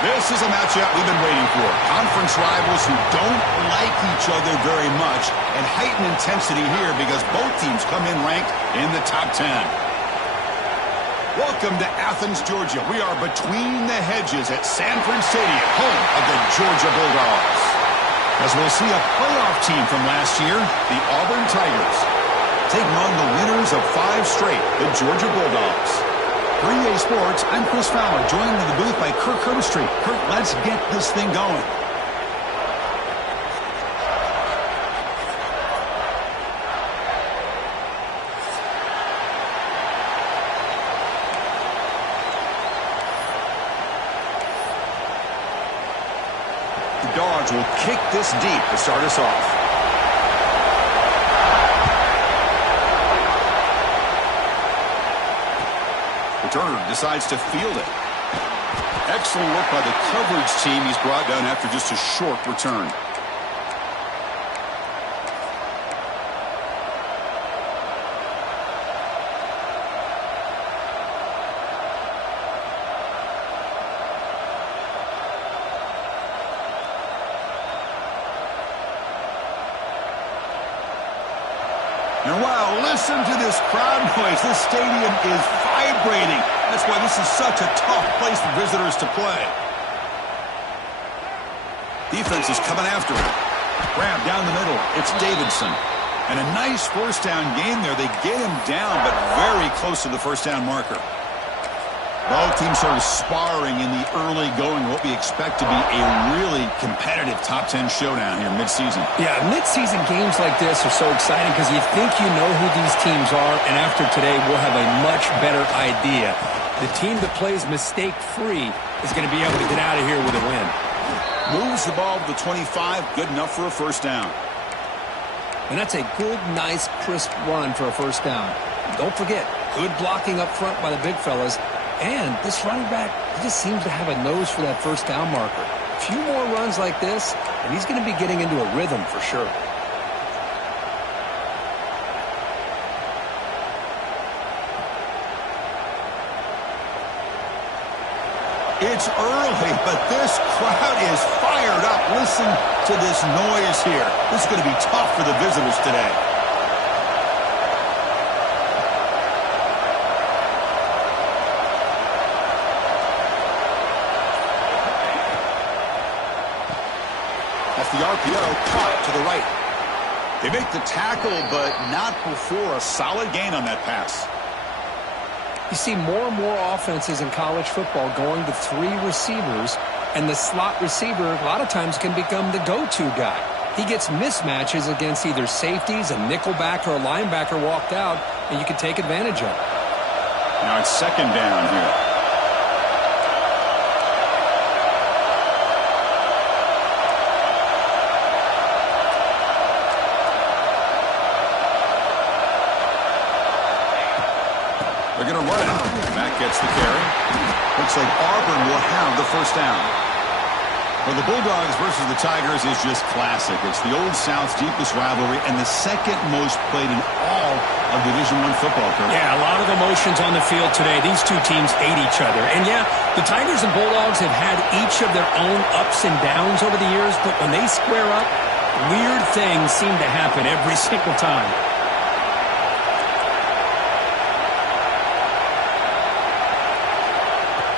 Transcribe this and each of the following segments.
This is a matchup we've been waiting for. Conference rivals who don't like each other very much, and heightened intensity here because both teams come in ranked in the top 10. Welcome to Athens, Georgia. We are between the hedges at Sanford Stadium, home of the Georgia Bulldogs. As we'll see a playoff team from last year, the Auburn Tigers, taking on the winners of 5 straight, the Georgia Bulldogs. For EA Sports, I'm Chris Fowler, joined in the booth by Kirk Herbstreit. Kirk, let's get this thing going. The Dogs will kick this deep to start us off. Turner decides to field it. Excellent work by the coverage team. He's brought down after just a short return. And wow, listen to this crowd noise. This stadium is vibrating. That's why this is such a tough place for visitors to play. Defense is coming after him. Grab down the middle. It's Davidson. And a nice first down game there. They get him down, but very close to the first down marker. Both teams sort of sparring in the early going, what we expect to be a really competitive top 10 showdown here mid-season. Yeah, mid-season games like this are so exciting because you think you know who these teams are, and after today we'll have a much better idea. The team that plays mistake-free is going to be able to get out of here with a win. Moves the ball to the 25, good enough for a first down. And that's a good, nice, crisp run for a first down. Don't forget, good blocking up front by the big fellas. And this running back, he just seems to have a nose for that first down marker. A few more runs like this, and he's going to be getting into a rhythm for sure. It's early, but this crowd is fired up. Listen to this noise here. This is going to be tough for the visitors today. The RPO caught to the right. They make the tackle, but not before a solid gain on that pass. You see more and more offenses in college football going to 3 receivers, and the slot receiver a lot of times can become the go-to guy. He gets mismatches against either safeties, a nickelback, or a linebacker walked out, and you can take advantage of it. Now it's second down here. They're going to run it. Matt gets the carry. Looks like Auburn will have the first down. Well, the Bulldogs versus the Tigers is just classic. It's the Old South's deepest rivalry and the second most played in all of Division I football. Yeah, a lot of emotions on the field today. These two teams hate each other. And yeah, the Tigers and Bulldogs have had each of their own ups and downs over the years, but when they square up, weird things seem to happen every single time.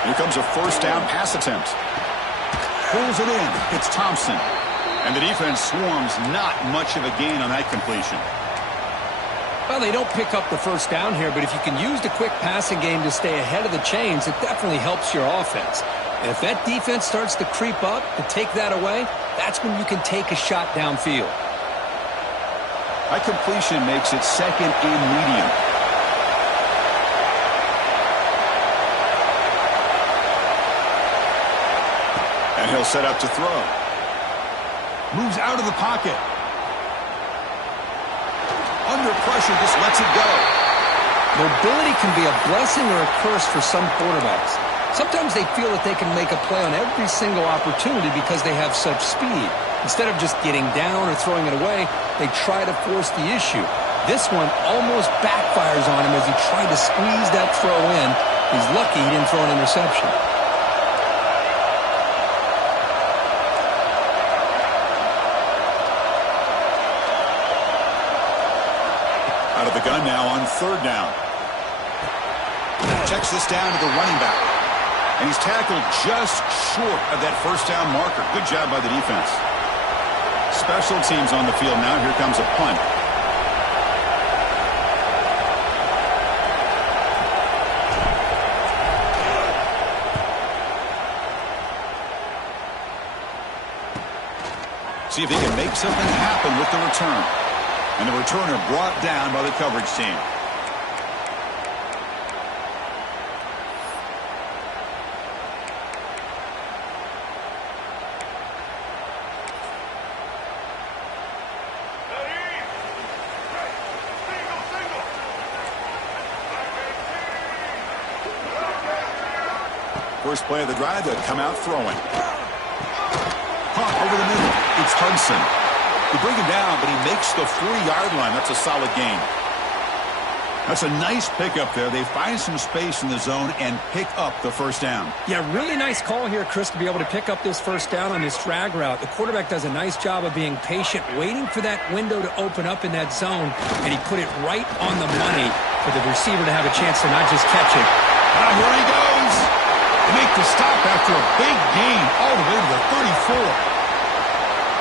Here comes a first down pass attempt. Pulls it in. It's Thompson. And the defense swarms, not much of a gain on that completion. Well, they don't pick up the first down here, but if you can use the quick passing game to stay ahead of the chains, it definitely helps your offense. And if that defense starts to creep up to take that away, that's when you can take a shot downfield. That completion makes it second and medium. And he'll set up to throw. Moves out of the pocket. Under pressure, just lets it go. Mobility can be a blessing or a curse for some quarterbacks. Sometimes they feel that they can make a play on every single opportunity because they have such speed. Instead of just getting down or throwing it away, they try to force the issue. This one almost backfires on him as he tried to squeeze that throw in. He's lucky he didn't throw an interception. gun now on third down. Checks this down to the running back. And he's tackled just short of that first down marker. Good job by the defense. Special teams on the field now. Here comes a punt. See if he can make something happen with the return. And the returner brought down by the coverage team. First play of the drive, they'll come out throwing. Hawk over the middle. It's Hudson. They bring him down, but he makes the 40-yard line. That's a solid gain. That's a nice pickup there. They find some space in the zone and pick up the first down. Yeah, really nice call here, Chris, to be able to pick up this first down on this drag route. The quarterback does a nice job of being patient, waiting for that window to open up in that zone, and he put it right on the money for the receiver to have a chance to not just catch it. Ah, here he goes. They make the stop after a big gain all the way to the 34.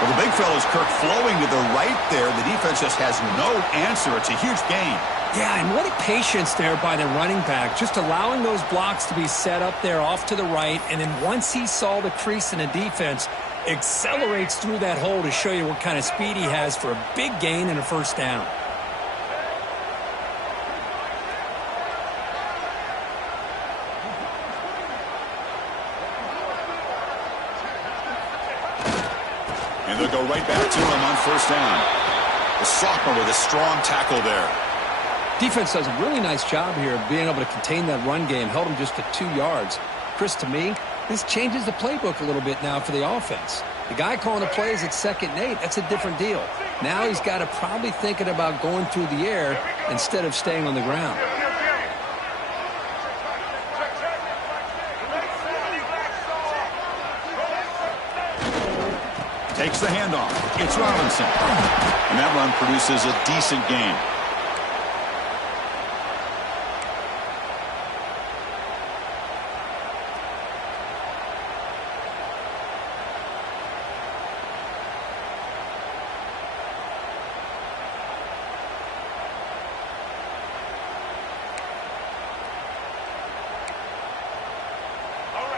Well, the big fella's Kirk flowing to the right there. The defense just has no answer. It's a huge gain. Yeah, and what a patience there by the running back, just allowing those blocks to be set up there off to the right, and then once he saw the crease in the defense, accelerates through that hole to show you what kind of speed he has for a big gain and a first down. And they'll go right back to him on first down. The sophomore with a strong tackle there. Defense does a really nice job here of being able to contain that run game, held him just to 2 yards. Chris, to me, this changes the playbook a little bit now for the offense. The guy calling the plays at 2nd and 8, that's a different deal. Now he's got to probably thinking about going through the air instead of staying on the ground. Takes the handoff. It's Robinson. And that run produces a decent gain.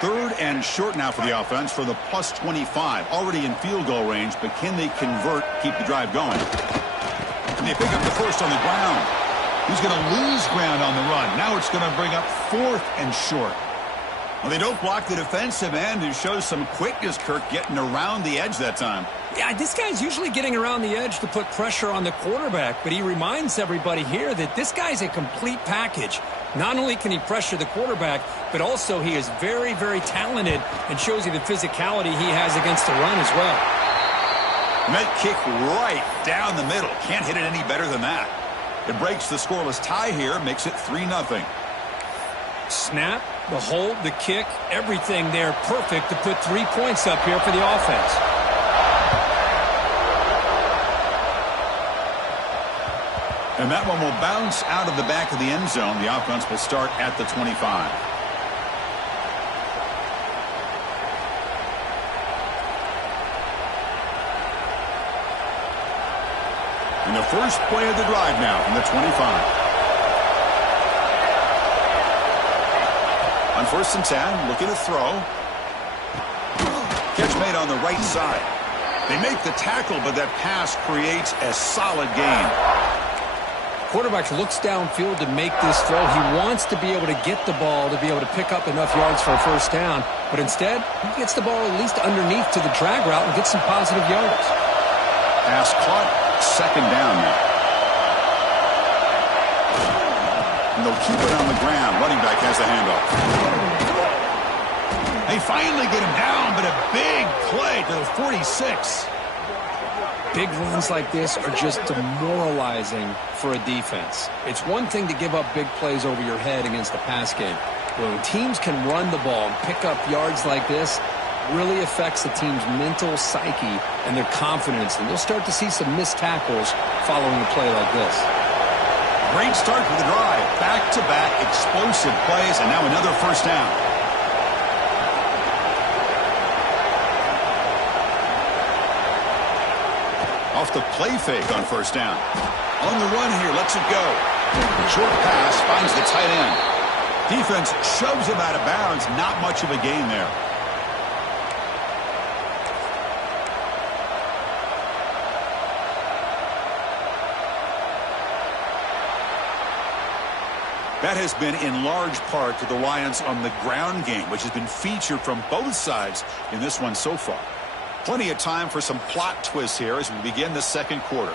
Third and short now for the offense for the plus 25. Already in field goal range, but can they convert, keep the drive going? And they pick up the first on the ground. He's going to lose ground on the run. Now it's going to bring up 4th and short. Well, they don't block the defensive end, who shows some quickness, Kirk, getting around the edge that time. Yeah, this guy's usually getting around the edge to put pressure on the quarterback, but he reminds everybody here that this guy's a complete package. Not only can he pressure the quarterback, but also he is very, very talented and shows you the physicality he has against the run as well. And that kick right down the middle. Can't hit it any better than that. It breaks the scoreless tie here, makes it 3-0. Snap, the hold, the kick, everything there perfect to put 3 points up here for the offense. And that one will bounce out of the back of the end zone. The offense will start at the 25. And the first play of the drive now from the 25. On 1st and 10, looking to throw. Catch made on the right side. They make the tackle, but that pass creates a solid gain. Quarterback looks downfield to make this throw. He wants to be able to get the ball to be able to pick up enough yards for a first down, but instead, he gets the ball at least underneath to the drag route and gets some positive yards. Pass caught, 2nd down now. And they'll keep it on the ground. Running back has the handoff. They finally get him down, but a big play to the 46. Big runs like this are just demoralizing for a defense. It's one thing to give up big plays over your head against the pass game. But when teams can run the ball and pick up yards like this, it really affects the team's mental psyche and their confidence. And you'll start to see some missed tackles following a play like this. Great start for the drive. Back-to-back explosive plays, and now another first down. Off the play fake on first down. On the run here, lets it go. Short pass finds the tight end. Defense shoves him out of bounds. Not much of a gain there. That has been in large part to the reliance on the ground game, which has been featured from both sides in this one so far. Plenty of time for some plot twists here as we begin the second quarter.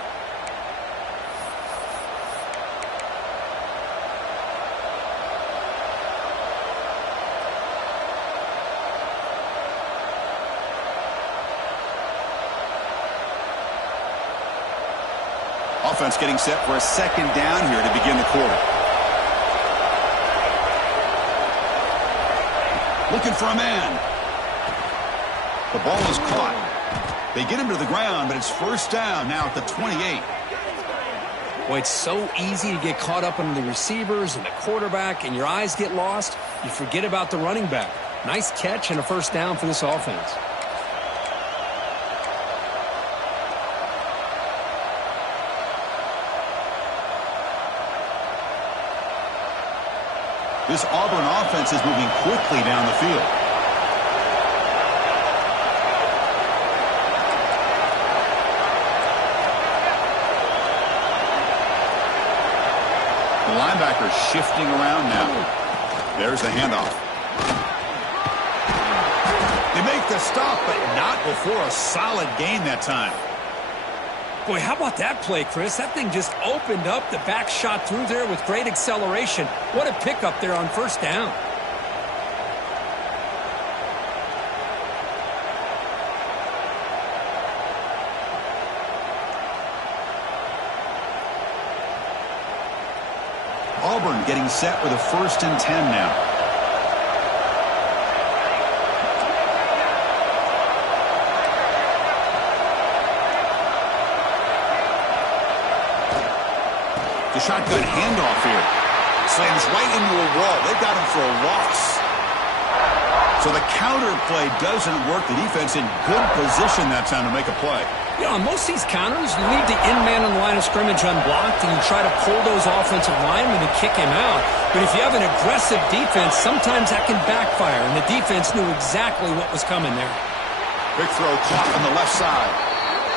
Offense getting set for a second down here to begin the quarter. Looking for a man. The ball is caught. They get him to the ground, but it's first down now at the 28. Boy, it's so easy to get caught up in the receivers and the quarterback, and your eyes get lost. You forget about the running back. Nice catch and a first down for this offense. This Auburn offense is moving quickly down the field. The linebacker shifting around now. There's the handoff. They make the stop, but not before a solid gain that time. Boy, how about that play, Chris? That thing just opened up. The back shot through there with great acceleration. What a pickup there on first down. Auburn getting set with a 1st and 10 now. The shotgun handoff here. Slams right into a wall. They've got him for a loss. So the counter play doesn't work. The defense in good position that time to make a play. You know, on most of these counters, you leave the in-man on the line of scrimmage unblocked, and you try to pull those offensive linemen and kick him out. But if you have an aggressive defense, sometimes that can backfire, and the defense knew exactly what was coming there. Big throw caught on the left side.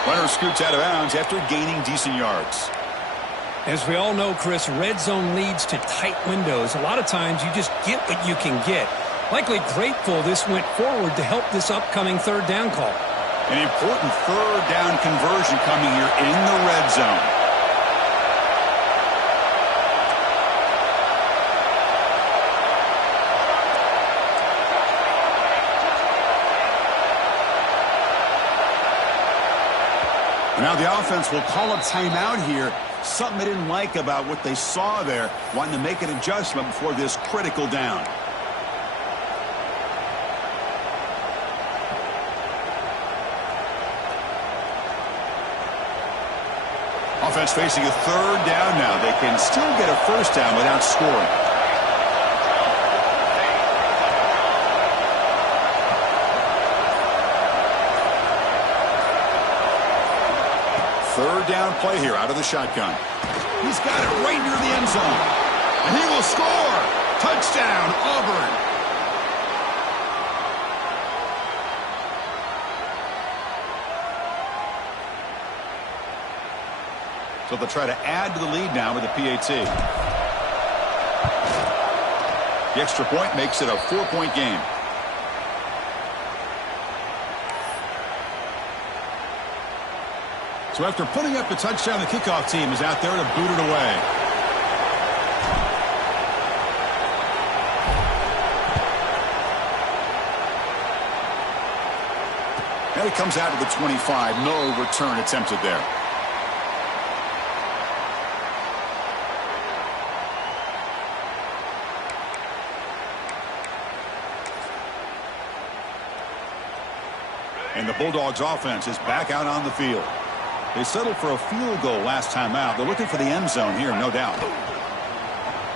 Runner scoots out of bounds after gaining decent yards. As we all know, Chris, red zone leads to tight windows. A lot of times you just get what you can get. Likely grateful this went forward to help this upcoming third down call. An important third down conversion coming here in the red zone. Now the offense will call a timeout here. Something they didn't like about what they saw there. Wanting to make an adjustment before this critical down. Offense facing a third down now. They can still get a first down without scoring. Third down play here out of the shotgun. He's got it right near the end zone. And he will score. Touchdown, Auburn. So they'll try to add to the lead now with the PAT. The extra point makes it a 4-point game. So after putting up the touchdown, the kickoff team is out there to boot it away. And it comes out to the 25. No return attempted there. And the Bulldogs offense is back out on the field. They settled for a field goal last time out. They're looking for the end zone here, no doubt.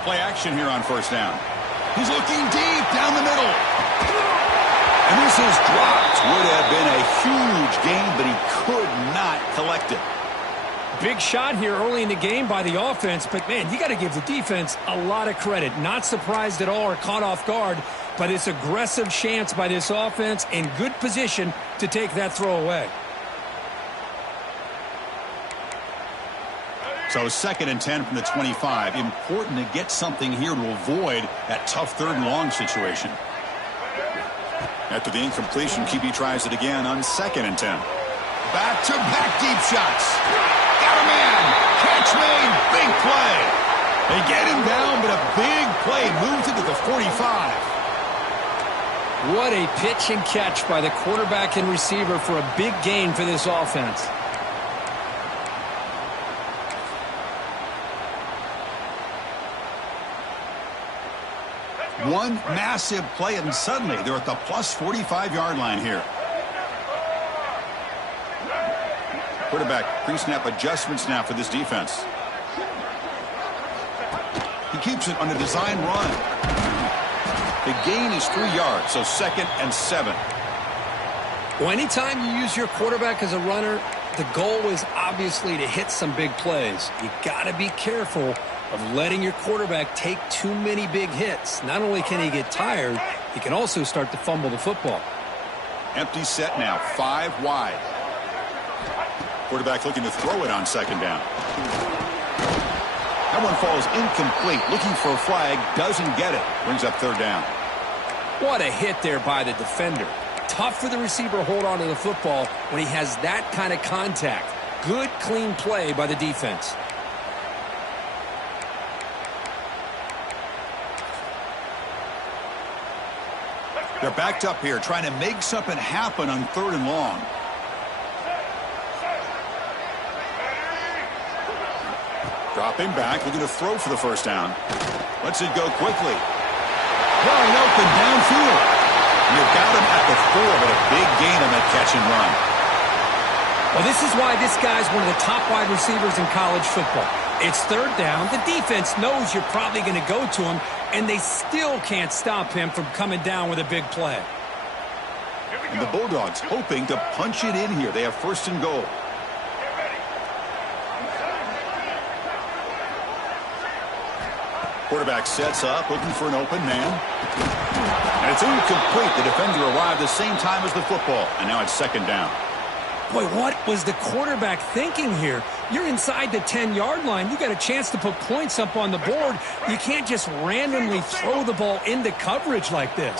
Play action here on first down. He's looking deep down the middle. And this is dropped. Would have been a huge gain, but he could not collect it. Big shot here early in the game by the offense, but, man, you got to give the defense a lot of credit. Not surprised at all or caught off guard, but it's aggressive chance by this offense in good position to take that throw away. So 2nd and 10 from the 25. Important to get something here to avoid that tough 3rd and long situation. After the incompletion, QB tries it again on 2nd and 10. Back-to-back deep shots. Got a man. Catch made. Big play. They get him down, but a big play moves it to the 45. What a pitch and catch by the quarterback and receiver for a big gain for this offense. One massive play, and suddenly they're at the plus 45-yard line here. Quarterback pre-snap adjustments now for this defense. He keeps it on a design run. The gain is 3 yards, so 2nd and 7. Well, anytime you use your quarterback as a runner, the goal is obviously to hit some big plays. You got to be careful of letting your quarterback take too many big hits. Not only can he get tired, he can also start to fumble the football. Empty set now, 5 wide. Quarterback looking to throw it on 2nd down. That one falls incomplete. Looking for a flag, doesn't get it. Brings up 3rd down. What a hit there by the defender. Tough for the receiver to hold on to the football when he has that kind of contact. Good, clean play by the defense. They're backed up here, trying to make something happen on 3rd and long. Dropping back, looking to throw for the 1st down. Lets it go quickly. Wide open downfield. You've got him at the 4, but a big gain on that catch and run. Well, this is why this guy's one of the top wide receivers in college football. It's 3rd down. The defense knows you're probably going to go to him, and they still can't stop him from coming down with a big play. And the Bulldogs hoping to punch it in here. They have 1st and goal. Quarterback sets up, looking for an open man. And it's incomplete. The defender arrived the same time as the football, and now it's 2nd down. Boy, what was the quarterback thinking here? You're inside the 10-yard line. You got a chance to put points up on the board. You can't just randomly throw the ball into coverage like this.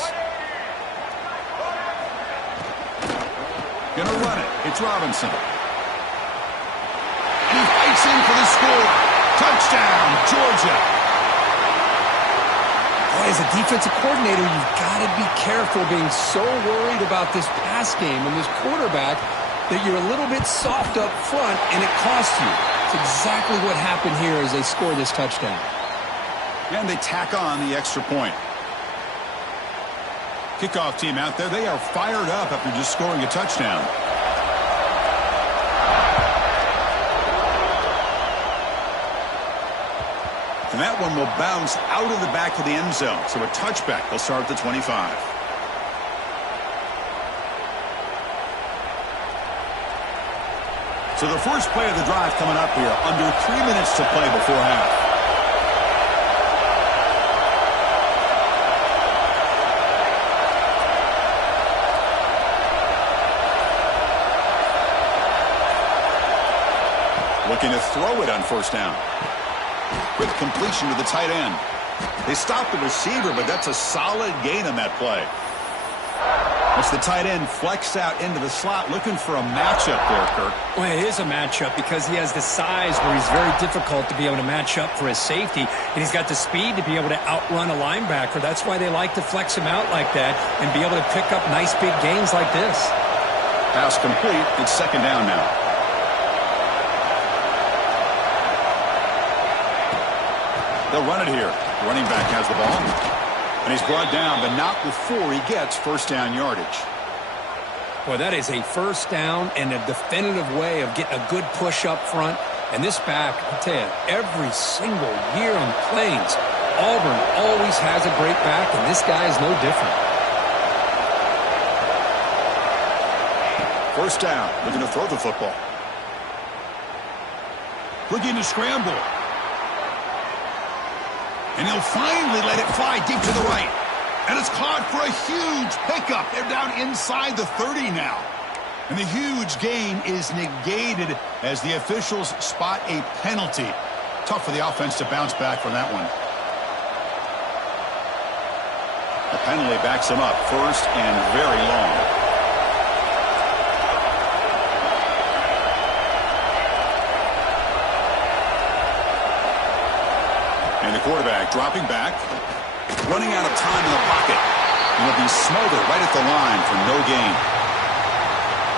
Gonna run it. It's Robinson. And he fights in for the score. Touchdown, Georgia. As a defensive coordinator, you've got to be careful being so worried about this pass game and this quarterback that you're a little bit soft up front, and it costs you. It's exactly what happened here as they score this touchdown. And they tack on the extra point. Kickoff team out there, they are fired up after just scoring a touchdown. And that one will bounce out of the back of the end zone. So a touchback. They'll start at the 25. So the first play of the drive coming up here. Under 3 minutes to play before half. Looking to throw it on 1st down. Quick completion to the tight end. They stopped the receiver, but that's a solid gain on that play. As the tight end flexed out into the slot, looking for a matchup there, Kirk. Well, it is a matchup because he has the size where he's very difficult to be able to match up for his safety, and he's got the speed to be able to outrun a linebacker. That's why they like to flex him out like that and be able to pick up nice big gains like this. Pass complete. It's 2nd down now. They'll run it here. Running back has the ball. And he's brought down, but not before he gets 1st down yardage. Boy, that is a 1st down and a definitive way of getting a good push up front. And this back, I tell you, every single year on the Plains, Auburn always has a great back, and this guy is no different. First down, looking to throw the football. Looking to scramble. And he'll finally let it fly deep to the right. And it's caught for a huge pickup. They're down inside the 30 now. And the huge gain is negated as the officials spot a penalty. Tough for the offense to bounce back from that one. The penalty backs him up first and very long. And the quarterback dropping back, running out of time in the pocket. And he'll be smothered right at the line for no gain.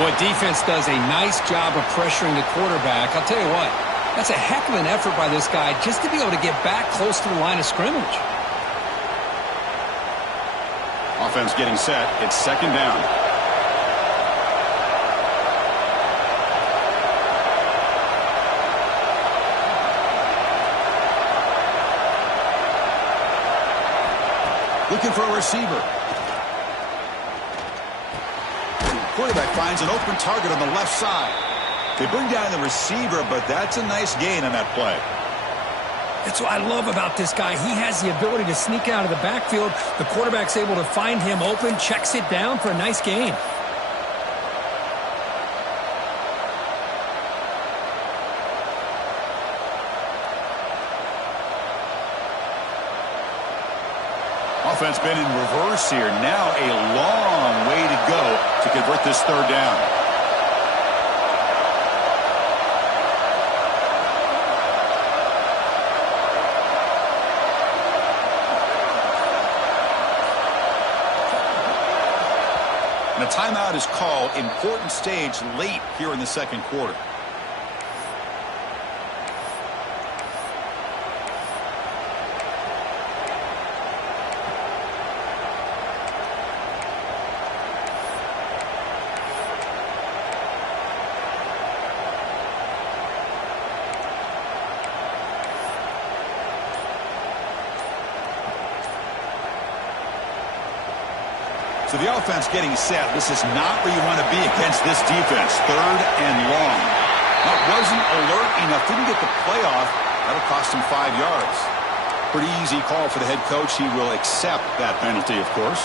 Boy, defense does a nice job of pressuring the quarterback. I'll tell you what, that's a heck of an effort by this guy just to be able to get back close to the line of scrimmage. Offense getting set. It's second down. Looking for a receiver. Quarterback finds an open target on the left side. They bring down the receiver, but that's a nice gain on that play. That's what I love about this guy. He has the ability to sneak out of the backfield. The quarterback's able to find him open, checks it down for a nice gain. Offense been in reverse here. Now a long way to go to convert this third down. And a timeout is called. Important stage late here in the second quarter. So the offense getting set. This is not where you want to be against this defense. Third and long. That wasn't alert enough. Didn't get the playoff. That'll cost him 5 yards. Pretty easy call for the head coach. He will accept that penalty, of course.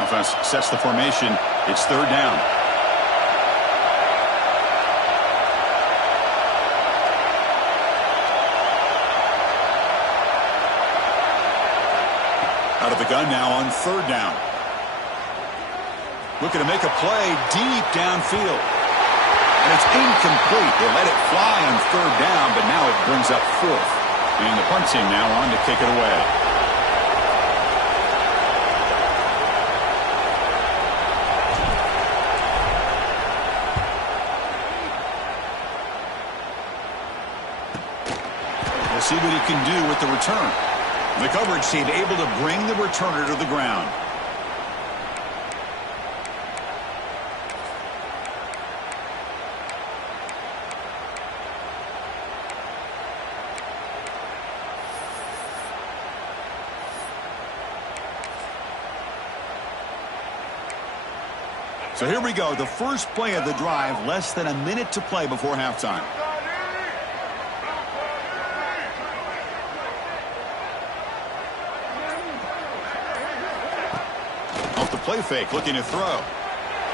Offense sets the formation. It's third down. Out of the gun now on third down. Looking to make a play deep downfield. And it's incomplete. They let it fly on third down, but now it brings up fourth. And the punt team now on to kick it away. We'll see what he can do with the return. The coverage team able to bring the returner to the ground. So here we go. The first play of the drive, less than a minute to play before halftime. Play fake, looking to throw.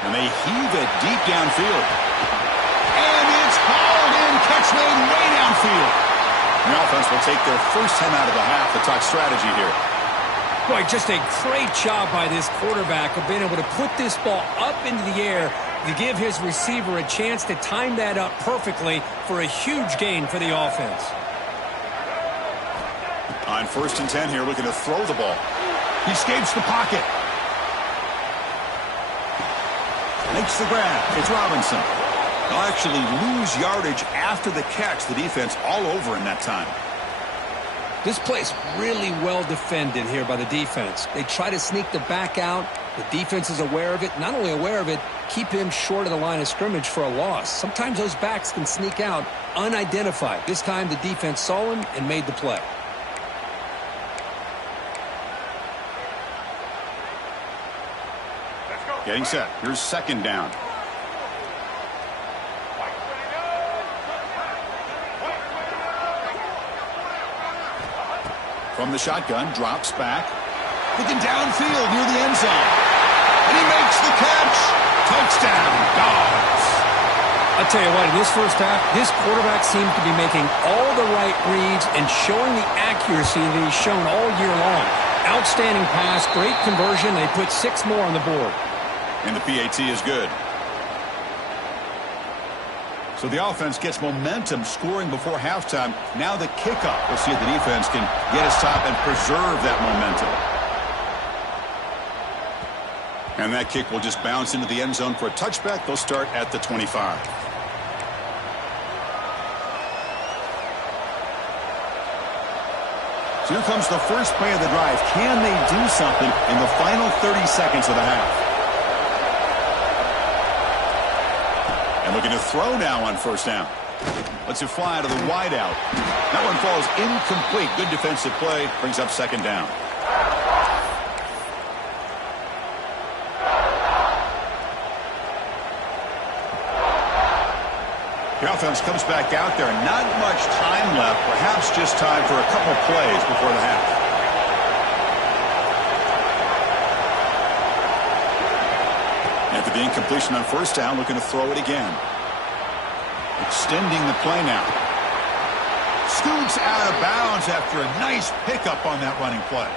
And they heave it deep downfield. And it's hauled in, catch made way downfield. And the offense will take their first 10 out of the half to talk strategy here. Boy, just a great job by this quarterback of being able to put this ball up into the air to give his receiver a chance to time that up perfectly for a huge gain for the offense. On first and 10 here, looking to throw the ball. He escapes the pocket. Makes the grab. It's Robinson. They'll actually lose yardage after the catch. The defense all over him that time. This play's really well defended here by the defense. They try to sneak the back out. The defense is aware of it. Not only aware of it, keep him short of the line of scrimmage for a loss. Sometimes those backs can sneak out unidentified. This time the defense saw him and made the play. Getting set. Here's second down. From the shotgun, drops back. Looking downfield near the end zone. And he makes the catch. Touchdown, Dogs. I'll tell you what, in this first half, this quarterback seems to be making all the right reads and showing the accuracy that he's shown all year long. Outstanding pass, great conversion. They put 6 more on the board. And the PAT is good. So the offense gets momentum scoring before halftime. Now the kickoff. We'll see if the defense can get his top and preserve that momentum. And that kick will just bounce into the end zone for a touchback. They'll start at the 25. So here comes the first play of the drive. Can they do something in the final 30 seconds of the half? And looking to throw now on first down. Lets it fly to the wideout. That one falls incomplete. Good defensive play. Brings up second down. The offense comes back out there. Not much time left. Perhaps just time for a couple plays before the half. After the incompletion on first down, looking to throw it again. Extending the play now. Scoots out of bounds after a nice pickup on that running play.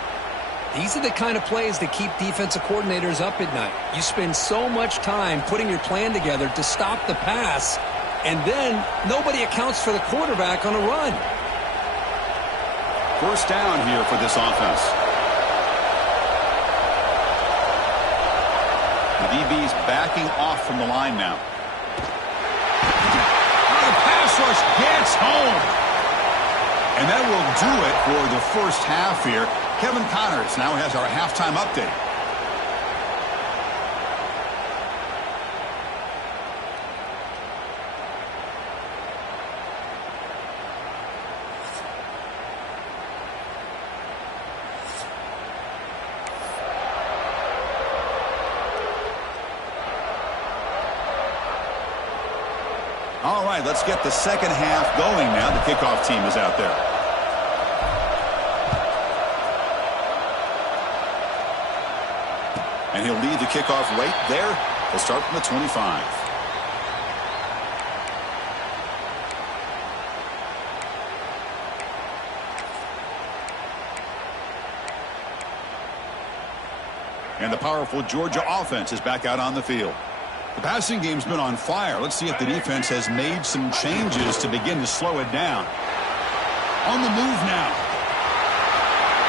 These are the kind of plays that keep defensive coordinators up at night. You spend so much time putting your plan together to stop the pass, and then nobody accounts for the quarterback on a run. First down here for this offense. The DB's backing off from the line now. The pass rush gets home. And that will do it for the first half here. Kevin Connors now has our halftime update. All right, let's get the second half going now. The kickoff team is out there. And he'll lead the kickoff right there. He'll start from the 25. And the powerful Georgia offense is back out on the field. The passing game's been on fire. Let's see if the defense has made some changes to begin to slow it down. On the move now.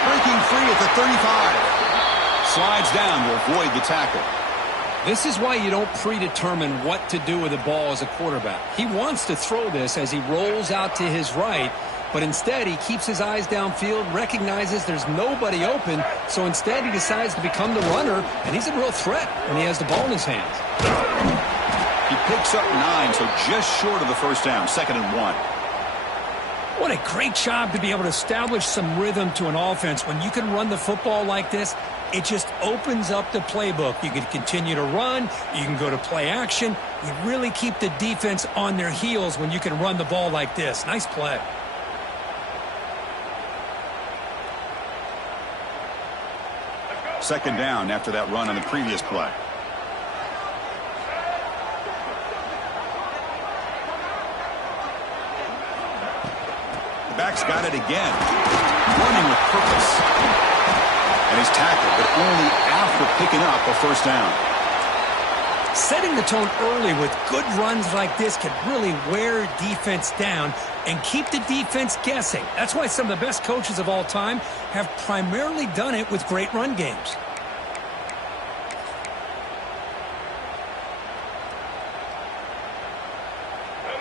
Breaking free at the 35. Slides down to avoid the tackle. This is why you don't predetermine what to do with the ball as a quarterback. He wants to throw this as he rolls out to his right, but instead he keeps his eyes downfield, recognizes there's nobody open, so instead he decides to become the runner, and he's a real threat when he has the ball in his hands. He picks up 9, so just short of the first down, 2nd and 1. What a great job to be able to establish some rhythm to an offense. When you can run the football like this, it just opens up the playbook. You can continue to run. You can go to play action. You really keep the defense on their heels when you can run the ball like this. Nice play. Second down after that run on the previous play. The back's got it again. Running with purpose. And he's tackled, but only after picking up a first down. Setting the tone early with good runs like this can really wear defense down and keep the defense guessing. That's why some of the best coaches of all time have primarily done it with great run games.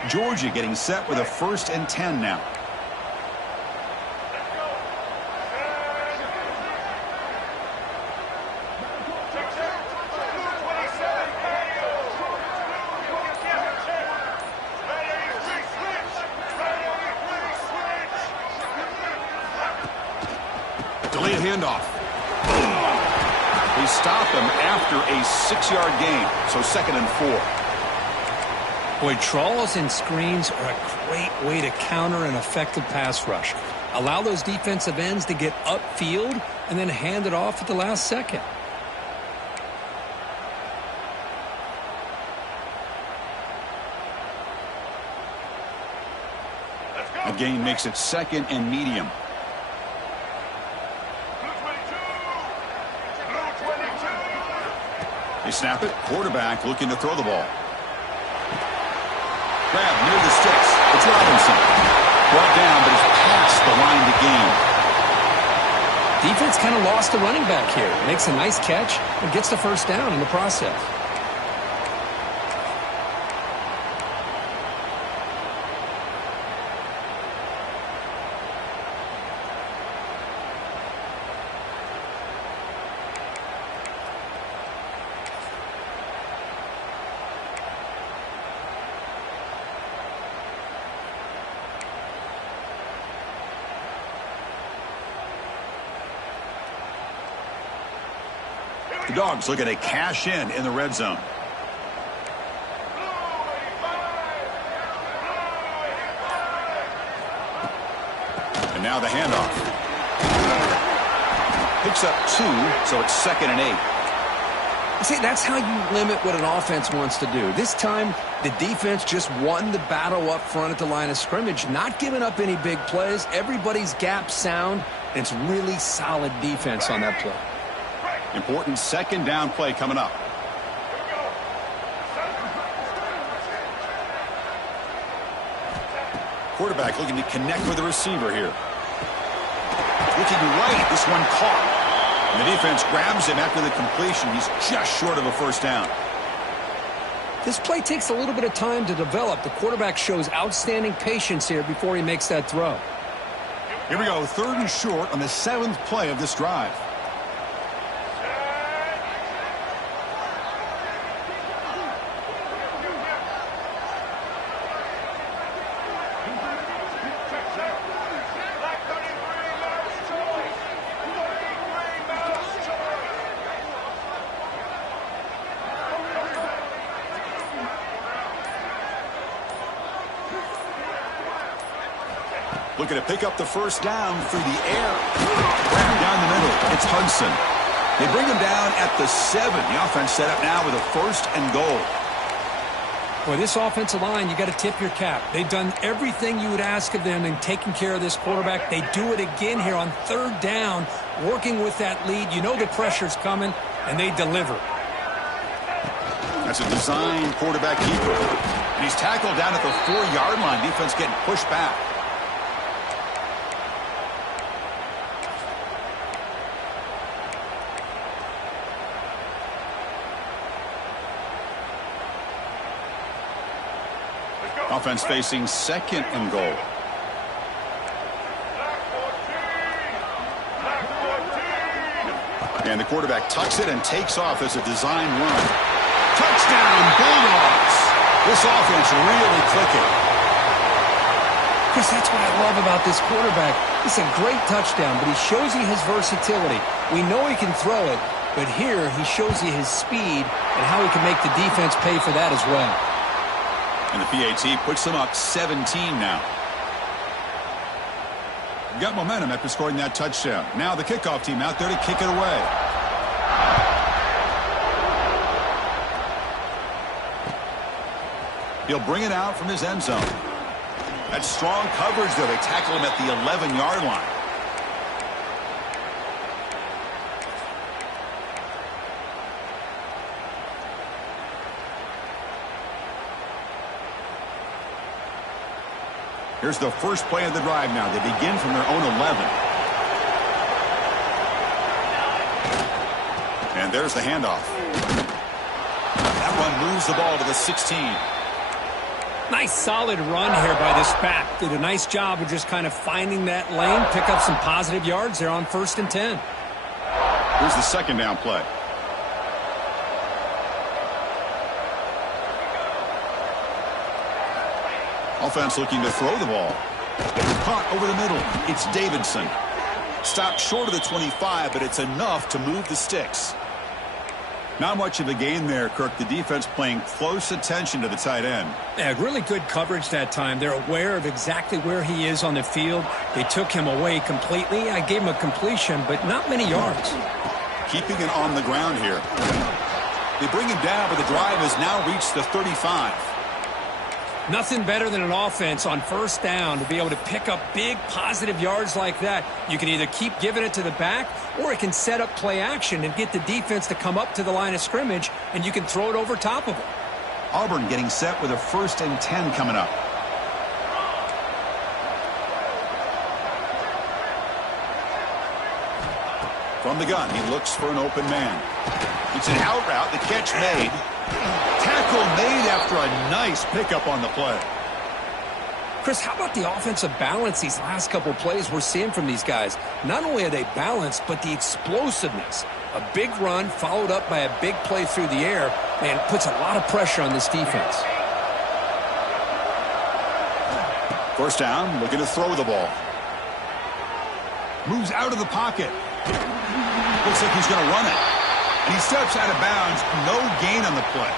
Georgia getting set with a 1st and 10 now. Elite handoff. They stop him after a 6-yard gain, so 2nd and 4. Boy, draws and screens are a great way to counter an effective pass rush. Allow those defensive ends to get upfield and then hand it off at the last second. A gain makes it 2nd and medium. They snap it. Quarterback looking to throw the ball. Grab near the sticks. It's Robinson. Brought down, but he's past the line to gain. Defense kind of lost the running back here. Makes a nice catch and gets the first down in the process. The Dogs looking to cash in the red zone. And now the handoff. Picks up 2, so it's 2nd and 8. See, that's how you limit what an offense wants to do. This time, the defense just won the battle up front at the line of scrimmage, not giving up any big plays. Everybody's gap sound. It's really solid defense on that play. Important 2nd down play coming up. Quarterback looking to connect with the receiver here. Looking right, this one caught. And the defense grabs him after the completion. He's just short of a first down. This play takes a little bit of time to develop. The quarterback shows outstanding patience here before he makes that throw. Here we go, 3rd and short on the 7th play of this drive. Looking to pick up the first down through the air. Wrapped down the middle. It's Hudson. They bring him down at the 7. The offense set up now with a 1st and goal. Boy, this offensive line, you got to tip your cap. They've done everything you would ask of them in taking care of this quarterback. They do it again here on 3rd down, working with that lead. You know the pressure's coming, and they deliver. That's a design quarterback keeper. And he's tackled down at the 4-yard line. Defense getting pushed back. Offense facing 2nd and goal. And the quarterback tucks it and takes off as a design run. Touchdown, Bulldogs! This offense really clicking. Chris, that's what I love about this quarterback. It's a great touchdown, but he shows you his versatility. We know he can throw it, but here he shows you his speed and how he can make the defense pay for that as well. And the PAT puts them up 17 now. Got momentum after scoring that touchdown. Now the kickoff team out there to kick it away. He'll bring it out from his end zone. That's strong coverage, though. They tackle him at the 11-yard line. Here's the first play of the drive now. They begin from their own 11. And there's the handoff. That run moves the ball to the 16. Nice solid run here by this back. Did a nice job of just kind of finding that lane, pick up some positive yards there on 1st and 10. Here's the 2nd down play. Offense looking to throw the ball. Caught over the middle. It's Davidson. Stopped short of the 25, but it's enough to move the sticks. Not much of a gain there, Kirk. The defense paying close attention to the tight end. Yeah, really good coverage that time. They're aware of exactly where he is on the field. They took him away completely. I gave him a completion, but not many yards. Keeping it on the ground here. They bring him down, but the drive has now reached the 35. Nothing better than an offense on first down to be able to pick up big positive yards like that. You can either keep giving it to the back, or it can set up play action and get the defense to come up to the line of scrimmage, and you can throw it over top of them. Auburn getting set with a 1st and 10 coming up. From the gun, he looks for an open man. It's an out route, the catch made. Tackle made after a nice pickup on the play. Chris, how about the offensive balance these last couple plays we're seeing from these guys? Not only are they balanced, but the explosiveness. A big run followed up by a big play through the air, man, puts a lot of pressure on this defense. 1st down, looking to throw the ball. Moves out of the pocket. Looks like he's going to run it. And he steps out of bounds. No gain on the play.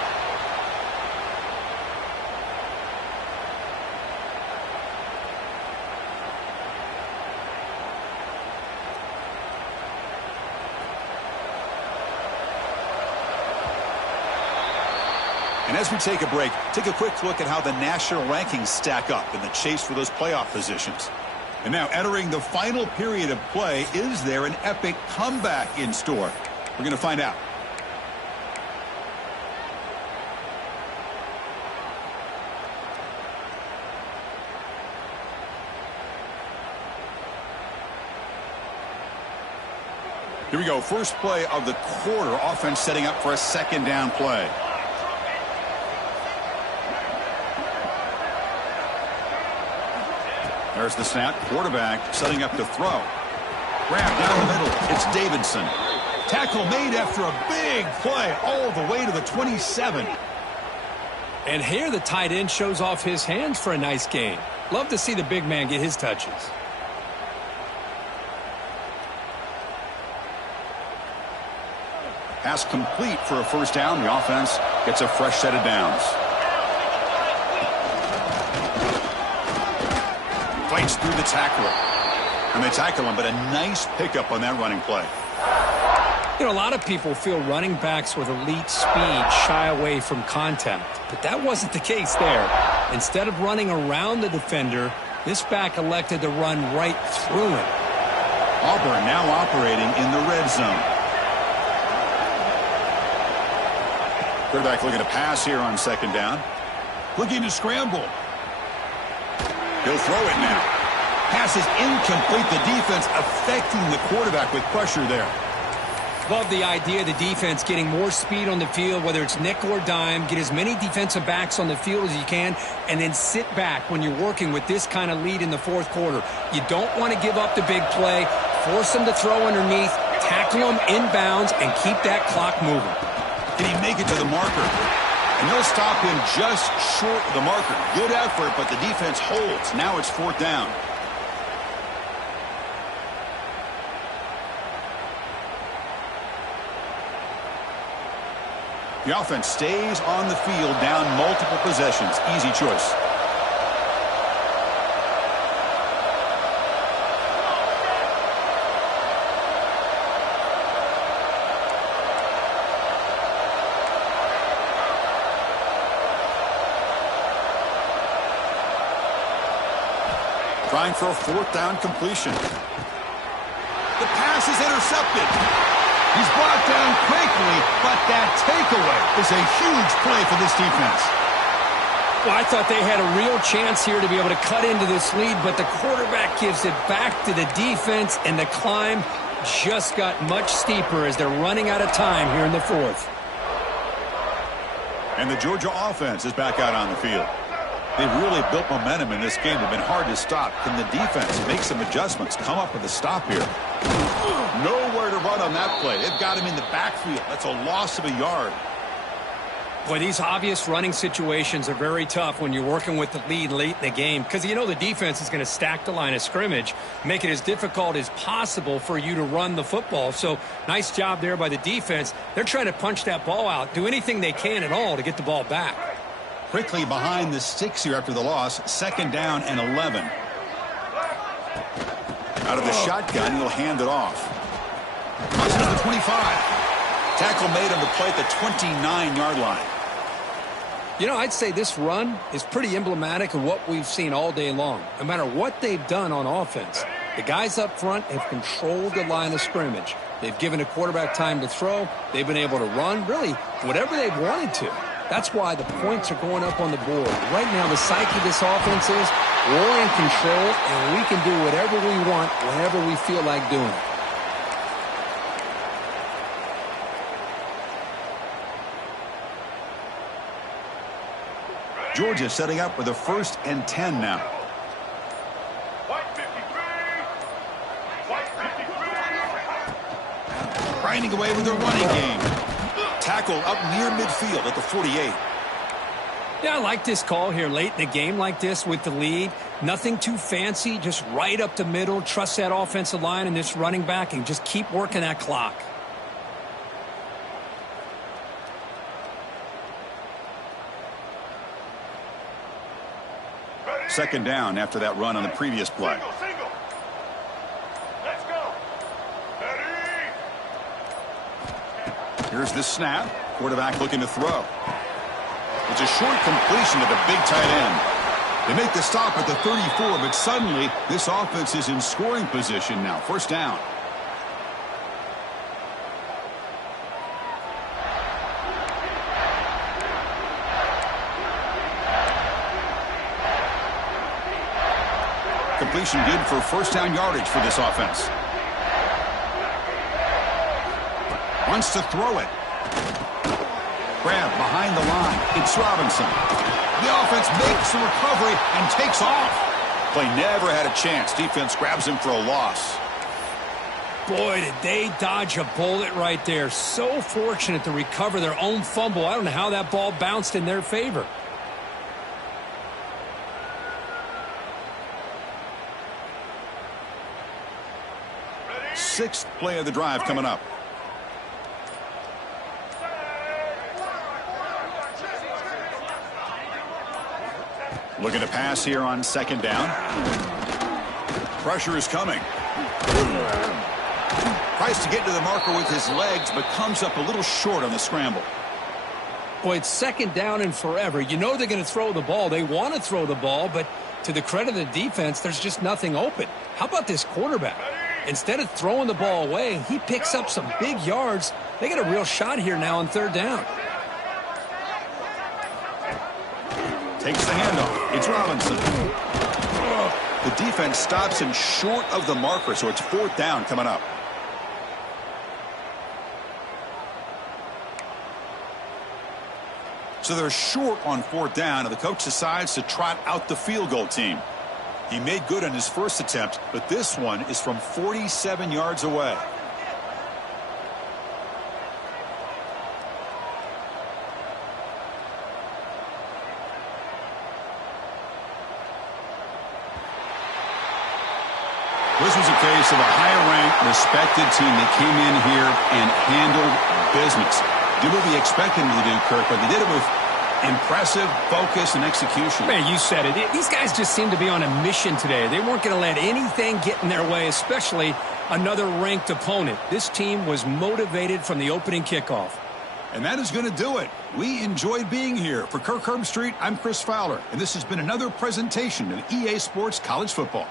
And as we take a break, take a quick look at how the national rankings stack up in the chase for those playoff positions. And now entering the final period of play, is there an epic comeback in store? We're going to find out. Here we go. First play of the quarter. Offense setting up for a 2nd down play. There's the snap. Quarterback setting up to throw. Grab down the middle. It's Davidson. Tackle made after a big play all the way to the 27. And here the tight end shows off his hands for a nice gain. Love to see the big man get his touches. Pass complete for a 1st down. The offense gets a fresh set of downs. Fights through the tackler. And they tackle him, but a nice pickup on that running play. You know, a lot of people feel running backs with elite speed shy away from contact, but that wasn't the case there. Instead of running around the defender, this back elected to run right through him. Auburn now operating in the red zone. Quarterback looking to pass here on 2nd down. Looking to scramble. He'll throw it now. Pass is incomplete. The defense affecting the quarterback with pressure there. Love the idea of the defense getting more speed on the field, whether it's nickel or dime. Get as many defensive backs on the field as you can, and then sit back when you're working with this kind of lead in the 4th quarter. You don't want to give up the big play. Force them to throw underneath, tackle them inbounds, and keep that clock moving. Can he make it to the marker? And they'll stop him just short of the marker. Good effort, but the defense holds. Now it's 4th down. The offense stays on the field, down multiple possessions. Easy choice. Trying for a 4th down completion. The pass is intercepted. He's brought down quickly, but that takeaway is a huge play for this defense. Well, I thought they had a real chance here to be able to cut into this lead, but the quarterback gives it back to the defense, and the climb just got much steeper as they're running out of time here in the 4th. And the Georgia offense is back out on the field. They've really built momentum in this game. They've been hard to stop. Can the defense make some adjustments, come up with a stop here? Nowhere to run on that play. They've got him in the backfield. That's a loss of a yard. Boy, these obvious running situations are very tough when you're working with the lead late in the game because you know the defense is going to stack the line of scrimmage, make it as difficult as possible for you to run the football. So nice job there by the defense. They're trying to punch that ball out, do anything they can at all to get the ball back. Quickly behind the sticks here after the loss, 2nd down and 11. Out of the shotgun, he'll hand it off. Crosses the 25. Tackle made on the play at the 29-yard line. You know, I'd say this run is pretty emblematic of what we've seen all day long. No matter what they've done on offense, the guys up front have controlled the line of scrimmage. They've given a quarterback time to throw. They've been able to run, really, whatever they've wanted to. That's why the points are going up on the board. Right now, the psyche of this offense is we're in control, and we can do whatever we want whenever we feel like doing it. Georgia setting up with a 1st and 10 now. Grinding away with their running game. Tackle up near midfield at the 48. Yeah, I like this call here late in the game like this with the lead. Nothing too fancy, just right up the middle. Trust that offensive line and this running back and just keep working that clock. Second down after that run on the previous play. Let's go. Here's the snap. Quarterback looking to throw. It's a short completion to the big tight end. They make the stop at the 34, but suddenly this offense is in scoring position now. 1st down. Completion good for 1st down yardage for this offense. Wants to throw it. Grab behind the line. It's Robinson. The offense makes the recovery and takes off. Play never had a chance. Defense grabs him for a loss. Boy, did they dodge a bullet right there. So fortunate to recover their own fumble. I don't know how that ball bounced in their favor. Sixth play of the drive coming up. Looking to pass here on 2nd down. Pressure is coming. Tries to get to the marker with his legs, but comes up a little short on the scramble. Boy, it's 2nd down and forever. You know they're going to throw the ball. They want to throw the ball, but to the credit of the defense, there's just nothing open. How about this quarterback? Instead of throwing the ball away, he picks up some big yards. They got a real shot here now on 3rd down. Takes the handoff. It's Robinson. The defense stops him short of the marker, so it's 4th down coming up. So they're short on 4th down, and the coach decides to trot out the field goal team. He made good on his first attempt, but this one is from 47 yards away. This was a case of a higher-ranked, respected team that came in here and handled business. Did what we expected them to do, Kirk, but they did it with impressive focus and execution. Man, you said it. These guys just seem to be on a mission today. They weren't going to let anything get in their way, especially another ranked opponent. This team was motivated from the opening kickoff. And that is going to do it. We enjoyed being here. For Kirk Herbstreit, I'm Chris Fowler, and this has been another presentation of EA Sports College Football.